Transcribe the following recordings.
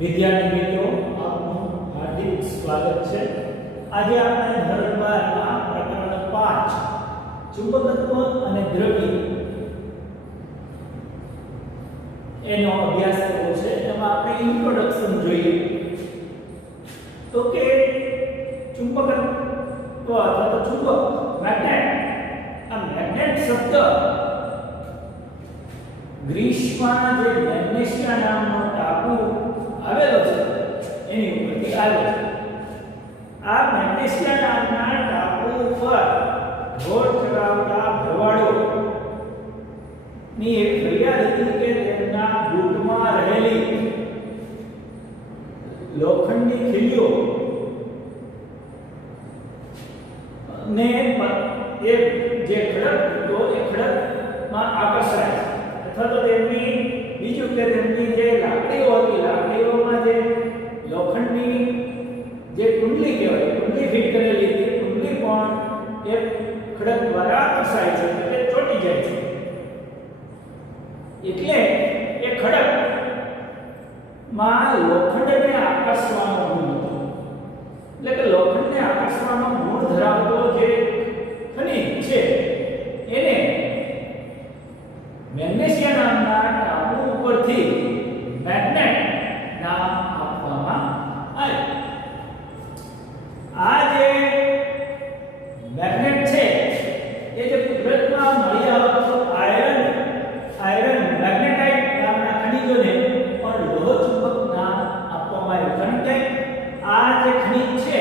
વિદ્યાર્થી મિત્રો, આપનું હાર્દિક સ્વાગત છે। આજે આપણે ધોરણ 12 ના પ્રકરણ 5 ચુંબકત્વ અને દ્રવ્ય એનો અભ્યાસ કરવો છે। એમાં આપણે ઇન્ટ્રોડક્શન જોઈએ તો કે ચુંબકત્વ અથવા તો ચુંબક મેગ્નેટ, આ મેગ્નેટ શબ્દ ગ્રીસમાં જે મેગ્નેશિયા નામનો ટાપુ આવેલો છે એની ઉપરથી આવ્યો છે। આ મેગ્નેશિયા નામના ટાપુ ઉપર ઢોળ ચડાવતા ભરવાડો ની એક ફરિયાદ હતી કે તેમના બૂટમાં રહેલી લોખંડની ખીલીઓ ને એ જે ખડક હતો એ ખડકમાં આકર્ષાય અથવા તો તેમની બીજું કે તેમની જે લાકડીઓ હતી, લાકડીઓમાં જે લોખંડની જે કુંડલી કહેવાય, કુંડલી ફિટ કરેલી હતી, કુંડલી પણ એ ખડક દ્વારા આકર્ષાય છે એટલે ચોંટી જાય છે। એટલે એ ખડક માં લોખંડને આકર્ષવાનો ગુણ હતો, એટલે કે લોખંડને આકર્ષવાનો ગુણ ધરાવતો જે ખનિજ છે એને મેગ્નેશિયા નામના ટાપુ ઉપરથી મેગ્નેટ નામ આપવામાં આવ્યું। આ જે મેગ્નેટ છે એ જે કુદરતમાં મળી આવતો આયરન મેગ્નેટાઇટ નામના ખનિજોને પણ લોહ ચુંબક નામ આપવામાં આવ્યું, કારણ કે આ જે ખનિજ છે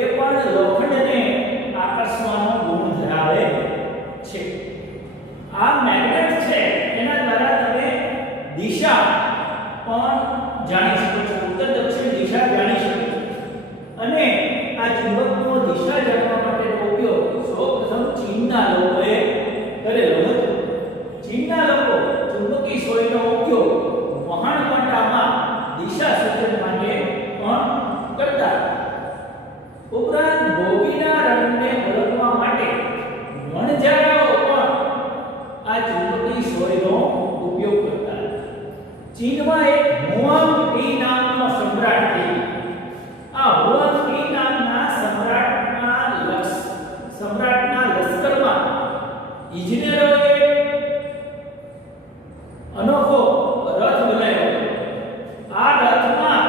એ પણ લોખંડને આકર્ષવાનો ગુણ ધરાવે છે। આ મેગ્નેટ છે એના દ્વારા તમે દિશા પણ જાણી શકો છો, ઉત્તર દક્ષિણ દિશા જાણી શકો છો। અને આ ચુંબકનો દિશા જાણવા માટેનો ઉપયોગ સૌપ્રથમ ચીનના લોકોએ કરેલો હતો। ચીનના લોકો ચુંબકી સોયનો ઉપયોગ વહાણવટામાં દિશા સૂચન માટે પણ કરતા। ઉપરાંત બોગીના રંગને ઓળખવા માટે વણજારાઓ પણ આ ચુંબકી સોયનો ઉપયોગ કરતા। ચીનમાં એક હુઆંગ ટી નામનો સમ્રાટ હતો। આ હુઆંગ ટી નામના સમ્રાટના લશ્કરમાં ઇજનેરોએ અનોખો રથ બનાવ્યો। આ રથમાં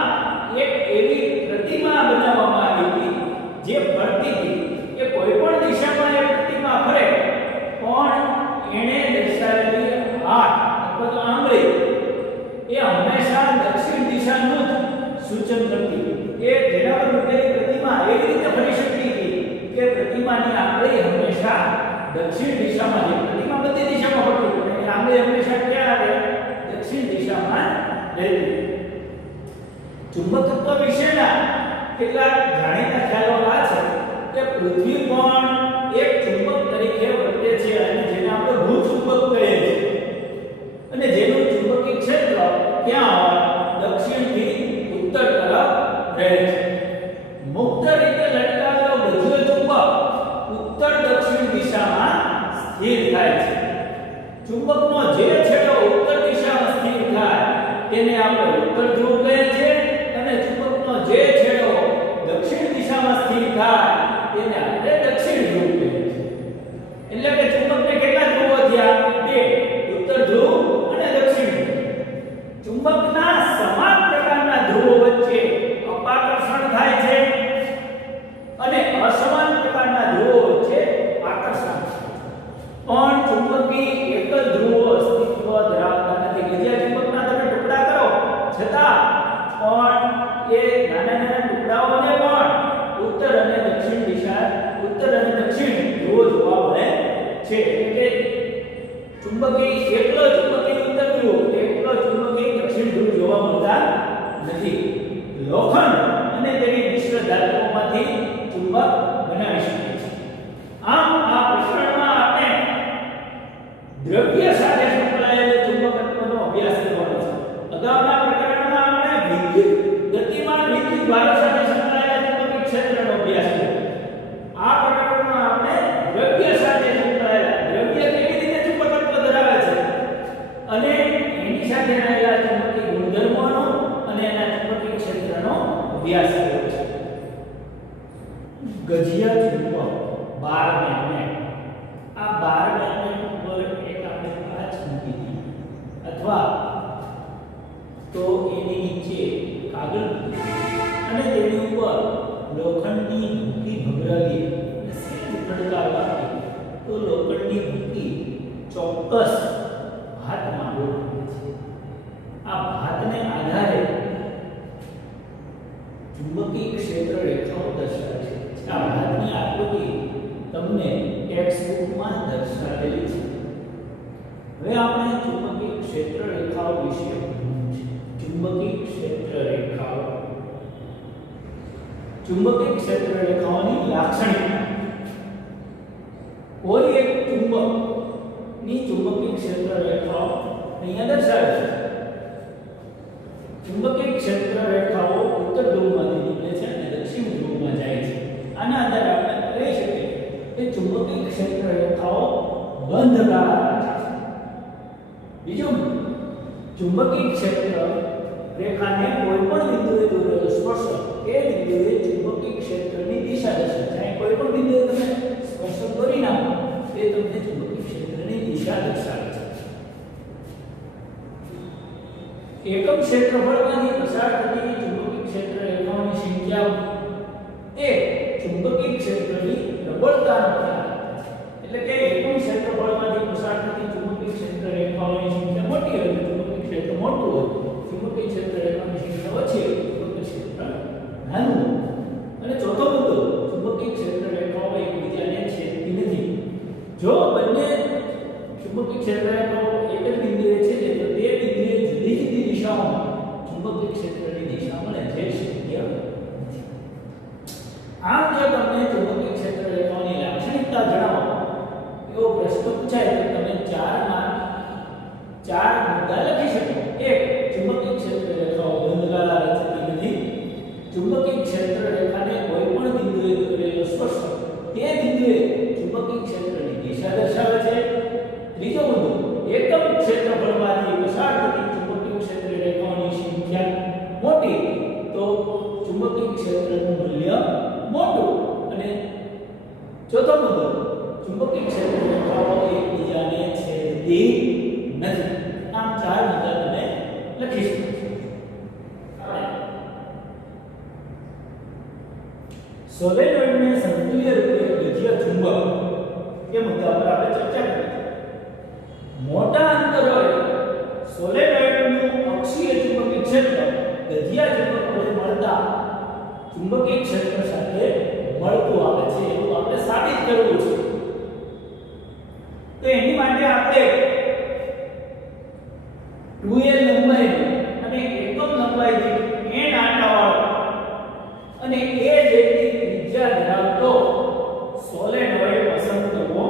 એક એવી પ્રતિમા બનાવવામાં આવી હતી જે ફરતી હતી, કે કોઈ પણ દિશામાં એ પ્રતિમા ફરે પણ એણે દર્શાવેલી હાથ અથવા તો આંગળી એ હંમેશા દક્ષિણ દિશાનું જ સૂચન કરતી, કે જેના પર મૂકેલી પ્રતિમા એવી રીતે ફરી શકતી હતી કે પ્રતિમાની આંગળી હંમેશા દક્ષિણ દિશામાં જ, પ્રતિમા બધી દિશામાં ફરતી પણ એની આંગળી હંમેશા ક્યાં રહે? દક્ષિણ દિશામાં રહેતી। ચુંબકત્વ વિશેના કેટલાક જાણીતા ખ્યાલો આ છે કે પૃથ્વી પણ એક ચુંબક તરીકે વર્તે છે અને જેને આપણે ભૂચુંબક કહીએ છીએ, અને જેનું ચુંબકીય ક્ષેત્ર ક્યાં દક્ષિણથી ઉત્તર તરફ રહે છે। મુક્ત રીતે લટકાવેલો ગજ્યો ચુંબક ઉત્તર દક્ષિણ દિશામાં સ્થિર થાય છે। ચુંબકનો જે છેડો ઉત્તર દિશામાં સ્થિર થાય તેને આપણે ઉત્તર ધ્રુવ કહીએ છીએ, અને ચુંબકનો જે છેડો દક્ષિણ દિશામાં સ્થિર થાય તેને આપણે દક્ષિણ ધ્રુવ કહીએ છીએ। એટલે કે ચુંબકને કેટલા ધ્રુવો થયા? બે, ઉત્તર ધ્રુવ અને દક્ષિણ ધ્રુવ। ચુંબકના સમાન પ્રકારના ધ્રુવો વચ્ચે અપાકર્ષણ થાય છે અને અસમાન પ્રકારના ધ્રુવો વચ્ચે આકર્ષણ થાય છે, પણ ચુંબકી એકલ ધ્રુવો અસ્તિત્વ ધરાવતા નથી, કે જે ચુંબકના તમે ટુકડા કરો છતાં પણ એ નાના નાના ટુકડાઓને પણ ઉત્તર અને દક્ષિણ ધ્રુવો જોવા મળે છે। એટલે ચુંબકી એકલો ચુંબકી ઉત્તર ધ્રુવ, એકલો ચુંબકી દક્ષિણ ધ્રુવ જોવા મળતા નથી। લોખંડ અને તેની મિશ્ર ધાતુઓમાંથી ચુંબક બનાવી શકાય છે। આમ આ પ્રકરણમાં આપણે દ્રવ્ય સાથે સંકળાયેલ ચુંબકત્વનો અભ્યાસ કરવાનો છે। અગાઉના પ્રકરણમાં આપણે ગતિમાન વિદ્યુત ભારો સાથે સંકળાયેલા ચુંબકીય ક્ષેત્રનો અભ્યાસ કર્યો। આ પ્રકરણમાં આપણે દ્રવ્ય સાથે સંકળાયેલા, દ્રવ્ય કેવી રીતે ચુંબકત્વ ધરાવે છે અને એની સાથે રહેલા ચુંબકીય ગુણધર્મોનો અને એના ચુંબકીય ક્ષેત્રનો અભ્યાસ કર્યો છે. ગજિયા ચુંબક બાર મેગ્નેટ. આ બાર મેગ્નેટ ઉપર એક આપણે કાચ મૂકી દીધી અથવા તો એની નીચે કાગળ અને તેની ઉપર લોખંડની ભૂકી ભભરાવી અને સેજ ખડકાવવાથી તો લોખંડની ભૂકી ચોક્કસ ભાતમાં ગોઠવે છે. આ ભાતને આધારે ચુંબકીય ક્ષેત્ર રેખાઓ દર્શાવે છે. આ ભાતની આકૃતિ તમને ટેક્સ્ટબુકમાં દર્શાવેલી છે. હવે આપણે ચુંબકીય ક્ષેત્ર રેખાઓ વિશે ભણવું છે. ચુંબકીય ક્ષેત્ર રેખાઓ. ચુંબકીય ક્ષેત્ર રેખાઓની લાક્ષણિકતા. કોઈ એક ચુંબકની ચુંબકીય ક્ષેત્ર રેખાઓ અહીંયા દર્શાવે છે. ચુંબકીય ક્ષેત્ર રેખાઓ ઉત્તર ધ્રુવમાંથી નીકળે છે અને દક્ષિણ ધ્રુવમાં જાય છે. આના આધારે આપણે કહી શકીએ કે ચુંબકીય ક્ષેત્ર રેખાઓ બંધકારા છે. બીજું, ચુંબકીય ક્ષેત્ર રેખાને કોઈ પણ બિંદુએ દોરેલો સ્પર્શક એ બિંદુએ ચુંબકીય ક્ષેત્રની દિશા દર્શાવે છે. કોઈ પણ બિંદુએ તમે સ્પર્શક દોરી નાખો એ તમને ચુંબકીય ક્ષેત્રની દિશા દર્શાવે છે. એકમ ક્ષેત્રફળમાંથી પસાર થતી ચુંબકીય ક્ષેત્ર રેખાઓની સંખ્યા એ ચુંબકીય ક્ષેત્રની પ્રબળતાનો ખ્યાલ આપે છે. એટલે કે એકમ ક્ષેત્રફળમાંથી પસાર થતી ચુંબકીય ક્ષેત્ર રેખાઓની સંખ્યા મોટી હોય તો ચુંબકીય ક્ષેત્ર મોટું હોય, ચુંબકીય ક્ષેત્ર રેખાઓની સંખ્યા ઓછી હોય તો ચુંબકીય ક્ષેત્ર નાનું હોય. અને ચોથો મુદ્દો, ચુંબકીય ક્ષેત્ર રેખાઓ એકબીજાને છેદતી નથી. જો બંને ચુંબકીય ક્ષેત્ર રેખાઓ એક જ બિંદુએ છેદે તો તે બિંદુએ જુદી જુદી દિશાઓમાં ચુંબકીય ક્ષેત્રની દિશા મળે જે શક્ય નથી. આમ જો તમને ચુંબકીય ક્ષેત્ર રેખાઓની લાક્ષણિકતા જણાવો એવો પ્રશ્ન પૂછાય તો તમે 4 મુદ્દા લખી શકો. એક, ચુંબકીય ક્ષેત્ર રેખાઓ બંધગાળા રચતી નથી. ચુંબકીય ક્ષેત્ર રેખાને કોઈ પણ બિંદુએ દોરેલો સ્પર્શક તે બિંદુએ ચુંબકીય ક્ષેત્રની દિશા દર્શાવે છે. ત્રીજો મુદ્દો, એકમ ક્ષેત્રફળમાંથી પસાર થતી ચુંબકીય ક્ષેત્ર રેખાઓની સંખ્યા મોટી તો ચુંબકીય ક્ષેત્રનું મૂલ્ય મોટું. અને ચોથો મુદ્દો, ચુંબકીય ક્ષેત્ર રેખાઓ એકબીજાને છેદતી નથી. આમ 4 મુદ્દા તમે લખી શકો. સોલેનોઇડને સમતુલ્ય રૂપે ગજિયા ચુંબક એ મુદ્દા પર આપણે ચર્ચા કરી. મોટા અંતરોએ સોલેનોઇડનું અક્ષીય ચુંબકીય ક્ષેત્ર ગજિયા ચુંબક વડે મળતા ચુંબકીય ક્ષેત્ર સાથે મળતું આવે છે એવું આપણે સાબિત કરવું છે. તો એની માટે આપણે 2l લંબાઈનો અને એકમ લંબાઈ દીઠ n આંટાવાળો અને a જેટલી ત્રિજ્યા ધરાવતો સોલેનોઇડ પસંદ કરવો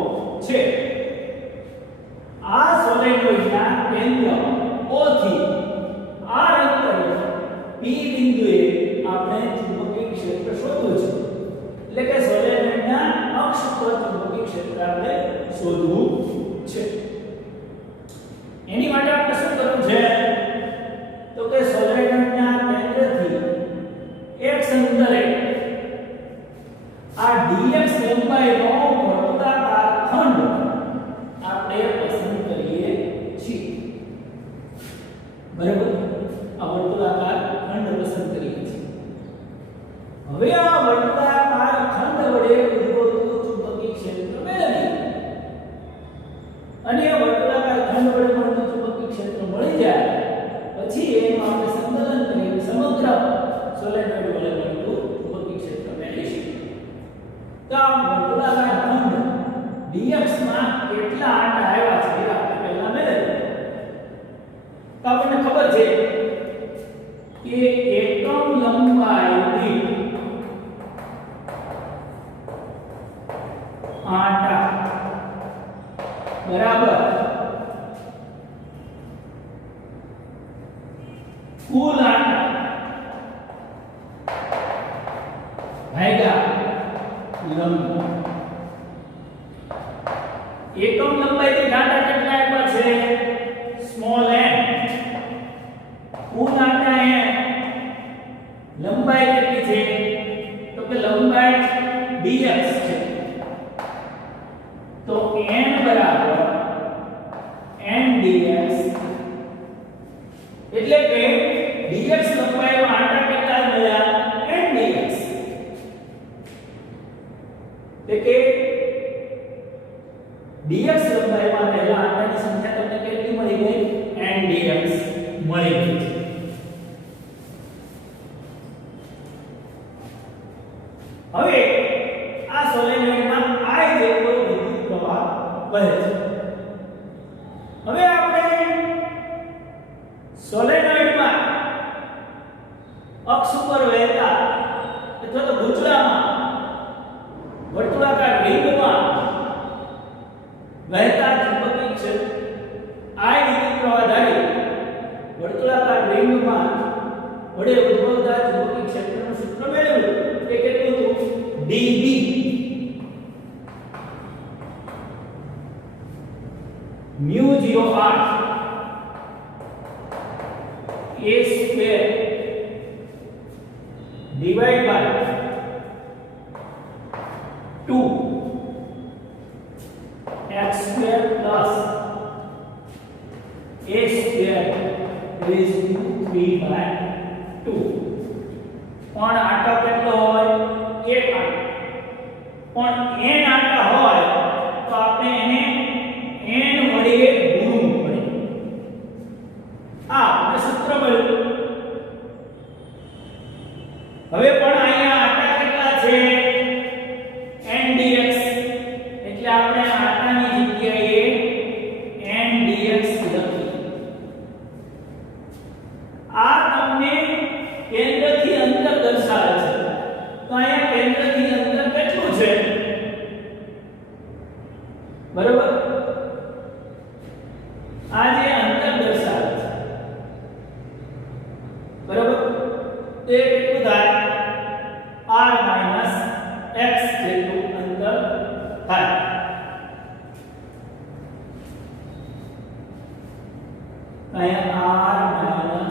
છે. આ સોલેનોઇડના કેન્દ્ર O થી r અંતરે P બિંદુએ આપણે ચુંબકીય ક્ષેત્ર શોધવું છે. એટલે કે સોલેનોઇડના અક્ષ પર ચુંબકીય ક્ષેત્ર આપણે શોધવું છે. એની માટે આપણે શું કરવું છે તો કે સોલેનોઇડના કેન્દ્રથી x અંતરે આ dx લંબાઈનો વર્તુળાકાર ખંડ આપણે પસંદ કરીએ છીએ. બરાબર, આ વર્તુળાકાર ખંડ પસંદ કરીએ છીએ. હવે આ વર્તુળાકાર ખંડ વડે ઉદ્ભવતું ચુંબકીય ક્ષેત્ર મેળવીએ અને આ વર્તુળાકાર ખંડ વડે મળતું ચુંબકીય ક્ષેત્ર મળી જાય પછી એનું આપણે સંકલન કરીને સમગ્ર સોલેનોઇડ વડે મળતું ચુંબકીય ક્ષેત્ર મેળવીશું. તો આ વર્તુળાકાર ખંડ dx માં કેટલા આંટા આવ્યા છે એ આપણે પહેલા મેળવીએ. તો આપણને ખબર છે કે એકમ લંબાઈ દીઠ આંટા બરાબર કુલ આંટા ભાગ્યા લંબાઈ. એકમ લંબાઈ દીઠ આંટા કેટલા આવ્યા છે? Small n. કુલ આંટા n લંબાઈ કેટલી છે તો કે લંબાઈ dx છે તો n બરાબર n dx એટલે કે dx લંબાઈમાં આંટા કેટલા મળ્યા n dx એટલે કે dx લંબાઈમાં રહેલા આંટાની સંખ્યા તમને કેટલી મળી ગઈ n dx મળી ગઈ છે હવે આ સોલેનોઇડમાં I જેટલો વિદ્યુત પ્રવાહ વહે છે હવે આપણે સોલેનોઇડમાં અક્ષ ઉપર વહેતા અથવા તો ગુંચળામાં વર્તુળાકાર રિંગમાં વહેતા ચુંબકીય ક્ષેત્ર I વિદ્યુત પ્રવાહ ધારી વર્તુળાકાર રિંગમાં વડે ઉદ્ભવતા ચુંબકીય ક્ષેત્રનું સૂત્ર મેળવ્યું એ કેટલું હતું dB mu 0 r a square divide by 2 x square plus a square raised to 3 by 2 પણ આંટા કેટલો હોય એક આંટો પણ n આંટા હોય તો આપણે એને n વડે ગુણવું પડે આ આપણે સૂત્ર મળ્યું હવે પણ અહીંયા આંટા કેટલા છે n dx એટલે આપણે આંટાની જગ્યાએ n dx લખી આ તમને કેન્દ્રથી અંતર દર્શાવે છે તો અહીંયા કેન્દ્રથી અંતર કેટલું છે બરોબર આ જે અંતર દર્શાવે છે બરોબર તે કેટલું થાય r x જેટલું અંતર થાય અહીંયા r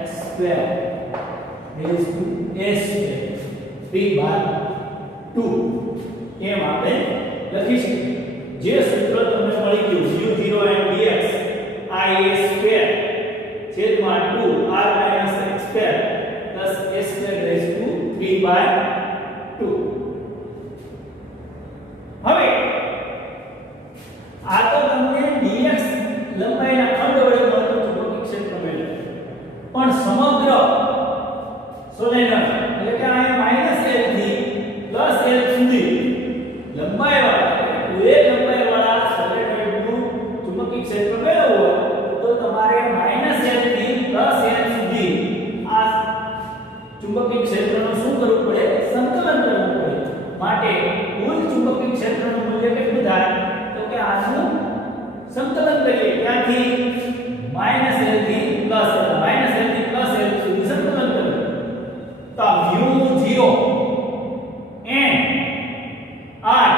x square raised to a square 3 by 2 એમ આપણે લખી શકીએ જે સૂત્ર તમને મળી ગયું u0 and dx I a square છેદમાં 2 r x square plus a square raised to 3 by 2 હવે આ તો તમને dx લંબાઈના ખંડ વડે મળતું ચુંબકીય ક્ષેત્ર મળ્યું પણ સમગ્ર સોલેનોઇડ એટલે કે આ -l થી +l સુધી લંબાઈવાળા લંબાઈવાળા સોલેનોઇડનું ચુંબકીય ક્ષેત્ર મેળવવું હોય તો તમારે -l થી +l સુધી આ ચુંબકીય ક્ષેત્રનું શું કરવું પડે સંકલન કરવું પડે માટે કુલ ચુંબકીય ક્ષેત્રનું મૂલ્ય કેટલું થાય તો કે આનું સંકલન કરીએ ત્યાંથી -l થી +l સુધી સંકલન કરીએ તો mu 0 n r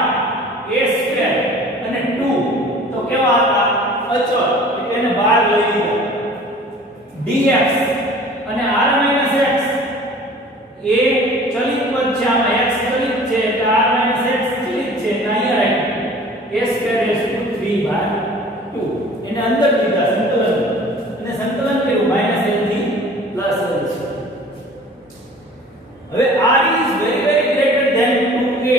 a square અને 2 તો કેવા હતા અચળ એટલે એને બહાર લઈ લીધા dx અને r x એ ચલિત પદ છે આમાં x ચલિત છે એટલે r x ચલિત છે એટલે અહીંયા રાખ્યું a square raised to 3 by 2 એને અંદર લીધા સંકલન અને સંકલન કર્યું -l થી +l હવે r is very greater than 2a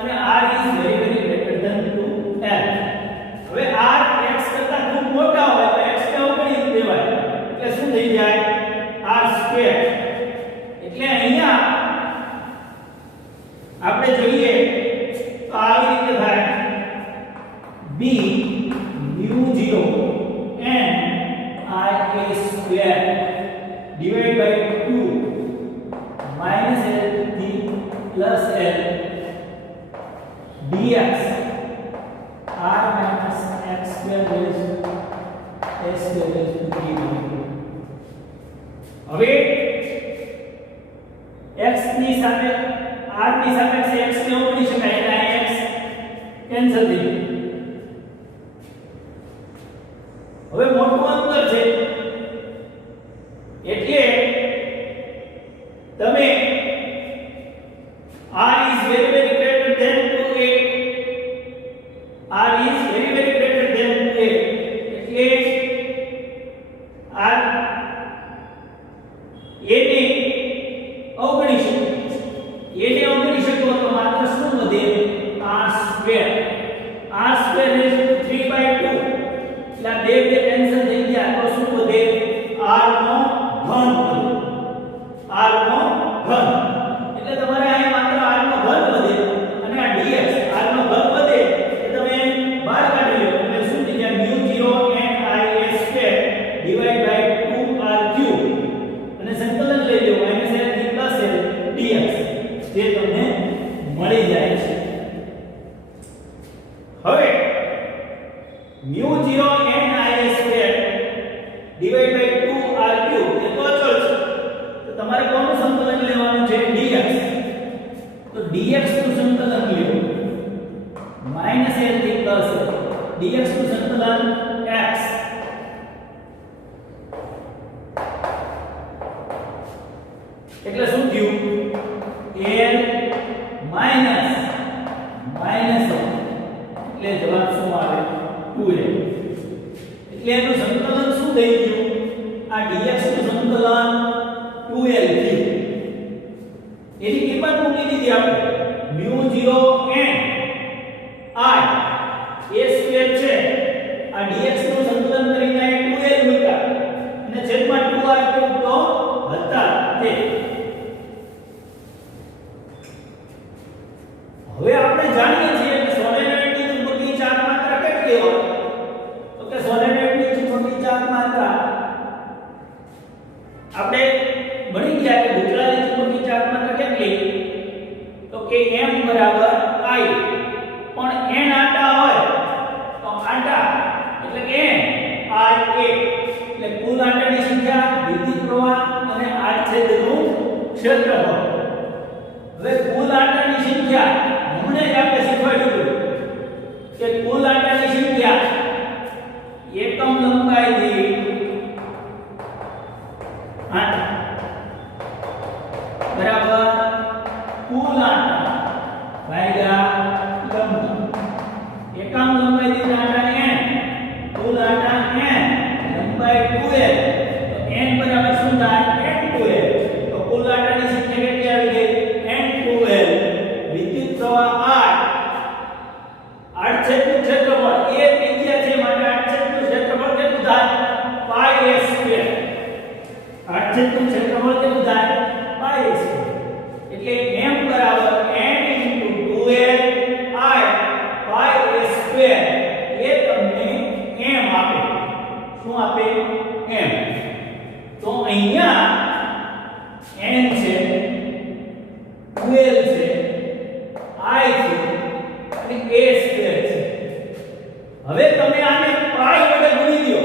અને r is very greater than 2l હવે r x કરતા ખૂબ મોટા હોય તો x ને અવગણી દેવાય એટલે શું થઈ જાય r સ્ક્વેર એટલે અહીંયા આપણે જોઈએ તો આવી રીતે થાય b mu 0 n I a square divided by 2 minus l થી plus l dx r minus x square raised to a square raised to 3 by 2 હવે x ની સાથે r ની સાપેક્ષે x ને ઉમેરી શકાય એટલે x કેન્સલ થઈ ગયું હવે મોટું અંતર છે એટલે ડિવાઈડ બાય 2r ક્યુબ અને સંકલન લઈ લો -l થી +l dx જે તમને મળી જાય છે. હવે μ0 n I square divide by 2r cube એ તો અચળ છે, તો તમારે કોનું સંકલન લેવાનું છે? dx. તો dx નું સંકલન લો -l થી +l dx નું સંકલન x એટલે શું થયું? l માઈનસ એટલે જવાબ શું આવે? 2l. એટલે એનું સંકલન શું થઈ ગયું? આ dx નું સંકલન 2l થયું. એની કિંમત મૂકી દીધી આપણે μ0 n I a સ્ક્વેર છે. આ dx નું સંકલન કરીને 2l મૂક્યા અને છેદમાં 2r ક્યુબ તો હતા તે. હવે આપણે જાણીએ છીએ કે સોલેનોઇડની ચુંબકીય ચાર્જ માત્રા કેટલી હોય? તો કે સોલેનોઇડની ચુંબકીય ચાર્જ માત્રા આપણે ભણી ગયા કે ગૂંચળાની ચુંબકીય ચાર્જ માત્રા કેટલી? તો કે m બરાબર I. પણ n આટા હોય તો આટા એટલે કે n I a એટલે કુલ આટાની સંખ્યા, વિદ્યુત પ્રવાહ અને આડછેદનું ક્ષેત્રફળ. હવે કુલ આટાની સંખ્યા હમણે જ આપણે શીખવાડ્યું કે કુલ આટાની સંખ્યા એકમ લંબાઈ દીઠ આટા બરાબર કુલ આટા ભાગ્યા લંબાઈ. એકમ લંબાઈ દીઠ આટા n, કુલ આટા n, લંબાઈ 2l, તો n બરાબર શું થાય? n2l. તો કુલ આટાની સંખ્યા કેટલી આવી ગઈ? n2l. વિદ્યુત પ્રવાહ r, આડછેદનું ક્ષેત્રફળ a ત્રિજ્યા છે માટે આડછેદનું ક્ષેત્રફળ કેટલું થાય? Pi a square. આડછેદનું ક્ષેત્રફળ કેટલું થાય? Pi a square. એટલે m બરાબર n * 2l I pi a square એ તમને m આપે. શું આપે? m. તો અહીંયા n છે, 2l છે, I છે અને a સ્ક્વેર છે. હવે તમે આને પાઈ વડે ગુણી દો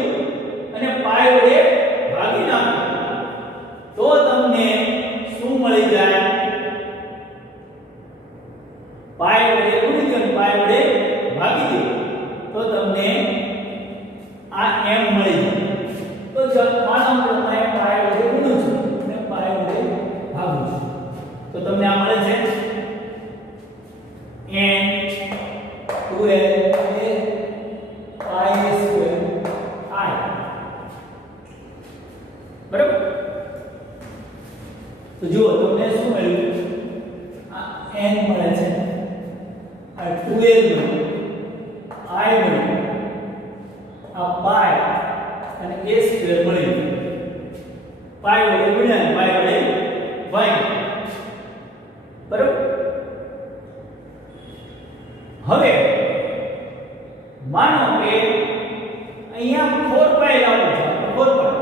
અને પાઈ વડે ભાગી નાખો તો તમને શું મળી જાય? પાઈ વડે ગુણી દો અને પાઈ વડે ભાગી દો તો તમને આ m મળી જાય. તો જો માનો કે તમે પાઈ વડે ગુણો છો અને પાઈ વડે ભાગો છો તો તમને આ મળે છે n 2l A pi a square I. બરાબર? તો જુઓ તમને શું મળ્યું? આ n મળે છે, આ 2l મળ્યું, I મળ્યું, આ પાઈ અને a સ્ક્વેર મળ્યું. પાઈ વડે ગુણ્યા પાઈ વડે ભાગ્યા. બરાબર? હવે માનો કે અહીંયા 4 પાઈ લાવો છો, 4 પાઈ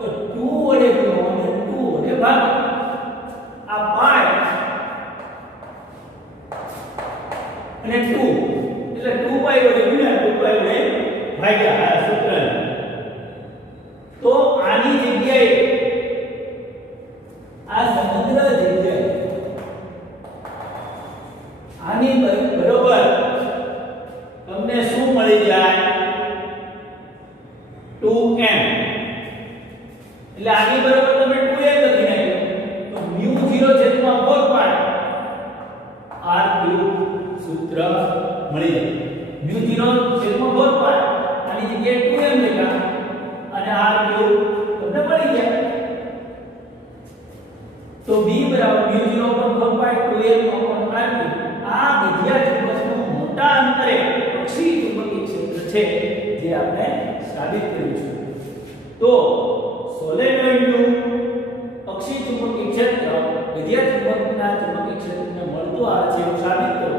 તો 2 વડે ગુણો અને 2 વડે ભાગો. આ પાઈ અને 2 એટલે 2 પાઈ વડે ગુણ્યા 2 પાઈ વડે ભાગ્યા. આ સૂત્ર. તો આની જગ્યાએ આ સમગ્ર જગ્યાએ આની બરોબર તમને શું મળી જાય? 2m. એટલે આની બરોબર તમે 2m લખી નાખ્યો તો μ0 છેદમાં 4 પાઈ r ક્યુબ સૂત્ર મળી જાય. μ0 છેદમાં 4 પાઈ આની જગ્યાએ 2m લખ્યા અને r ક્યુબ તમને મળી ગયા. તો b બરાબર μ0 ઉપર 4 પાઈ 2l r ક્યુબ. આ વિદ્યા ચુંબકનું મોટા અંતરે અક્ષીય ચુંબકીય ક્ષેત્ર છે જે આપણે સાબિત કર્યું છે. તો સોલેનોઇડનું અક્ષીય ચુંબકીય ક્ષેત્ર વિદ્યા ચુંબકના ચુંબકીય ક્ષેત્રને મળતું આવે છે એવું સાબિત કરો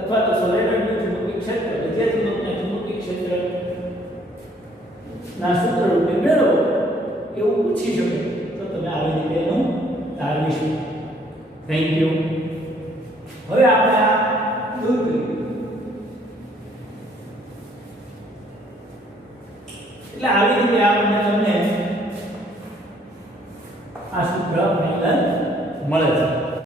અથવા તો સોલેનોઇડનું ચુંબકીય ક્ષેત્ર વિદ્યા ચુંબકના ચુંબકીય ક્ષેત્ર ના સૂત્ર રૂપે મેળવો એવું પૂછી શકે તો તમે આવી રીતે એનું તારવીશું. Thank you. હવે આપણે આ દૂર કરીએ. એટલે આવી રીતે આપણને તમને આ સૂત્ર ફાઇનલ મળે છે.